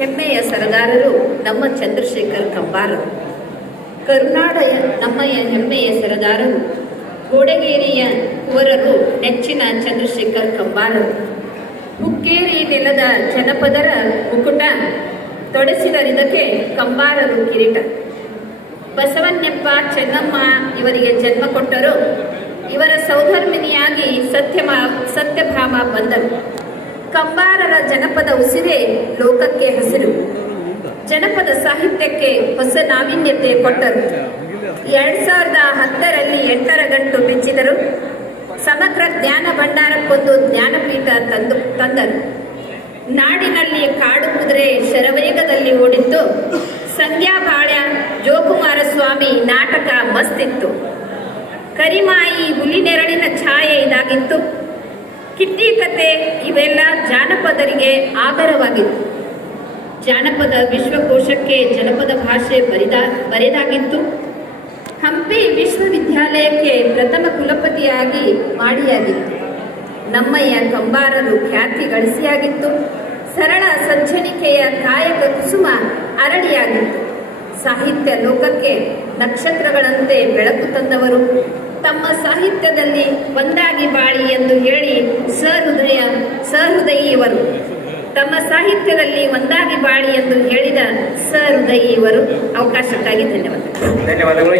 ಹೆಮ್ಮೆಯ ಸರದಾರರು ನಮ್ಮ ಚಂದ್ರಶೇಖರ್ ಕಂಬಾರರು. ಕರುನಾಡ ನಮ್ಮ ಹೆಮ್ಮೆಯ ಸರದಾರರು, ಗೋಡಗೇರಿಯ ಕುವರರು ನೆಚ್ಚಿನ ಚಂದ್ರಶೇಖರ್ ಕಂಬಾರರು. ಹುಕ್ಕೇರಿ ನೆಲದ ಜನಪದರ ಮುಕುಟ ತೊಡಸಿದರಿದಕ್ಕೆ ಕಂಬಾರರು ಕಿರೀಟ. ಬಸವಣ್ಣಪ್ಪ ಚೆನ್ನಮ್ಮ ಇವರಿಗೆ ಜನ್ಮ ಕೊಟ್ಟರು. ಇವರ ಸೌಧರ್ಮಿನಿಯಾಗಿ ಸತ್ಯಭಾಮ ಬಂದರು. ಕಂಬಾರರ ಜನಪದ ಉಸಿರೇ ಲೋಕಕ್ಕೆ ಹಸಿರು. ಜನಪದ ಸಾಹಿತ್ಯಕ್ಕೆ ಹೊಸ ನಾವೀನ್ಯತೆ ಕೊಟ್ಟರು. 2010ರಲ್ಲಿ 8ರ ಗಂಟು ಬಿಚ್ಚಿದರು. ಸಮಗ್ರ ಜ್ಞಾನ ಭಂಡಾರಕ್ಕೊಂದು ಜ್ಞಾನಪೀಠ ತಂದರು. ನಾಡಿನಲ್ಲಿ ಕಾಡು ಕುದುರೆ ಶರವೇಗದಲ್ಲಿ ಓಡಿತ್ತು. ಸಂಧ್ಯಾಬಾಳ್ಯ ಜೋಕುಮಾರಸ್ವಾಮಿ ನಾಟಕ ಮಸ್ತಿತ್ತು. ಕರಿಮಾಯಿ ಹುಲಿ ನೆರಳಿನ ಛಾಯೆ ಇದಾಗಿತ್ತು. ಕಿಟ್ಟಿ ಕತೆ ಇವೆಲ್ಲ ಜಾನಪದರಿಗೆ ಆಗರವಾಗಿತ್ತು. ಜಾನಪದ ವಿಶ್ವಕೋಶಕ್ಕೆ ಜನಪದ ಭಾಷೆ ಬರೆದಾಗಿತ್ತು. ಹಂಪಿ ವಿಶ್ವವಿದ್ಯಾಲಯಕ್ಕೆ ಪ್ರಥಮ ಕುಲಪತಿಯಾಗಿ ಮಾಡಿಯಾಗಿತ್ತು. ನಮ್ಮಯ್ಯ ಕಂಬಾರರು ಖ್ಯಾತಿ ಗಳಿಸಿಯಾಗಿತ್ತು. ಸರಳ ಸಂಚನಿಕೆಯ ಕಾಯಕ ಕುಸುಮ ಅರಳಿಯಾಗಿತ್ತು. ಸಾಹಿತ್ಯ ಲೋಕಕ್ಕೆ ನಕ್ಷತ್ರಗಳಂತೆ ಬೆಳಕು ತಂದವರು. ತಮ್ಮ ಸಾಹಿತ್ಯದಲ್ಲಿ ಒಂದಾಗಿ ಬಾಳಿ ಎಂದು ಹೇಳಿ ಸಹೃದಯಿಯವರು. ತಮ್ಮ ಸಾಹಿತ್ಯದಲ್ಲಿ ಒಂದಾಗಿ ಬಾಳಿ ಎಂದು ಹೇಳಿದ ಸಹೃದಯಿಯವರು. ಅವಕಾಶಕ್ಕಾಗಿ ಧನ್ಯವಾದಗಳು.